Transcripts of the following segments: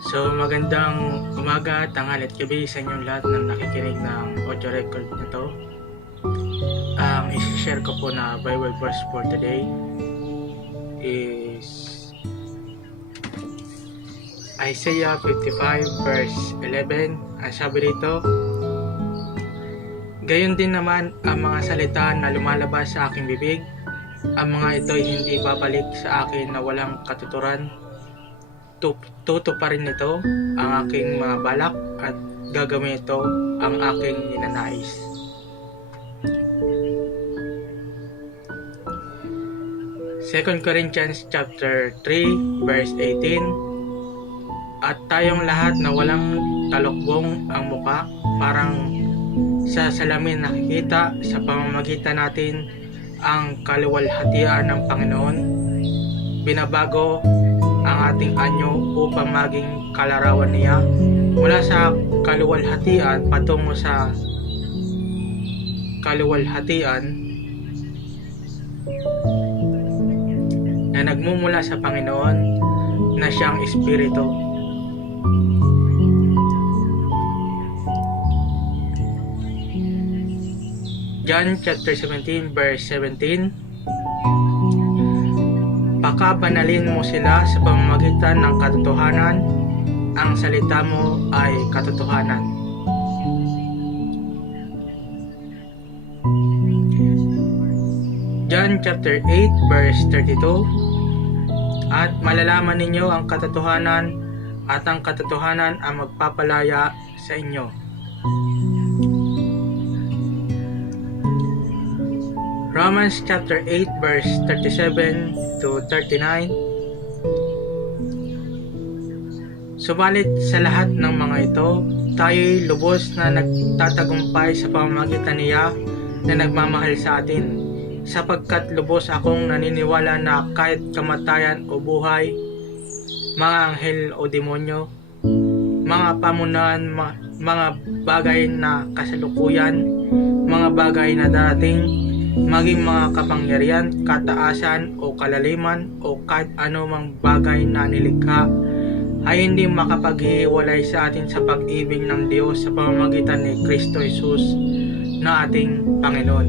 So magandang umaga, tanghali at gabi sa inyong lahat ng nakikinig ng audio record na to. Ang isi-share ko po na Bible verse for today is Isaiah 55 verse 11. Ang sabi dito, gayon din naman ang mga salita na lumalabas sa aking bibig, ang mga ito'y hindi babalik sa akin na walang katuturan. Tutuparin nito ang aking mga balak at gagawin ito ang aking ninanais. Second Corinthians chapter 3 verse 18. At tayong lahat na walang talokbong ang muka, parang sa salamin nakikita sa pamamagitan natin ang kaluwalhatian ng Panginoon. Binabago ang ating anyo upang maging kalarawan niya mula sa kaluwalhatian patungo sa kaluwalhatian na nagmumula sa Panginoon na siyang Espiritu. John chapter 17 verse 17. Pakabanalin mo sila sa pamamagitan ng katotohanan, ang salita mo ay katotohanan. John chapter 8 verse 32. At malalaman ninyo ang katotohanan, at ang katotohanan ang magpapalaya sa inyo. Romans chapter 8 verse 37 to 39. Subalit sa lahat ng mga ito, tayo'y lubos na nagtatagumpay sa pamamagitan niya na nagmamahal sa atin, sapagkat lubos akong naniniwala na kahit kamatayan o buhay, mga anghel o demonyo, mga pamunuan, mga bagay na kasalukuyan, mga bagay na darating, maging mga kapangyarihan, kataasan o kalaliman o kahit anumang bagay na nilikha ay hindi makapaghihiwalay sa atin sa pag-ibig ng Diyos sa pamamagitan ni Kristo Jesus na ating Panginoon.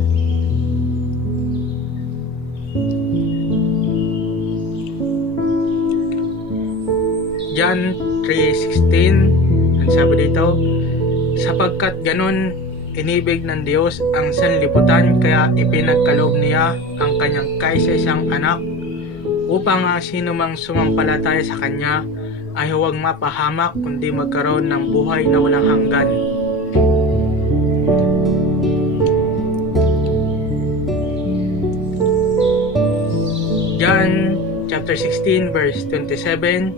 John 3:16, ang sabi dito, sapagkat ganon inibig ng Diyos ang sanlibutan, kaya ipinagkaloob niya ang kanyang kaisa-isang anak upang ang sino mang sumampalataya sa kanya ay huwag mapahamak kundi magkaroon ng buhay na walang hanggan. John chapter 16 verse 27.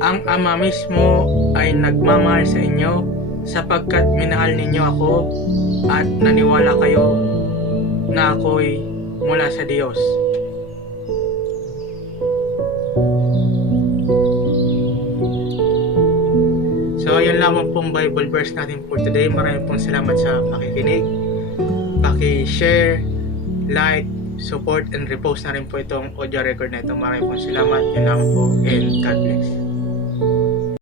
Ang Ama mismo ay nagmamahal sa inyo sapagkat minahal ninyo ako at naniwala kayo na ako'y mula sa Diyos. So ayan lamang pong Bible verse natin for today. Maraming pong salamat sa pakikinig. Paki-share, like, support, and repost na rin po itong audio record na ito. Maraming pong salamat. Yun lang po, and God bless.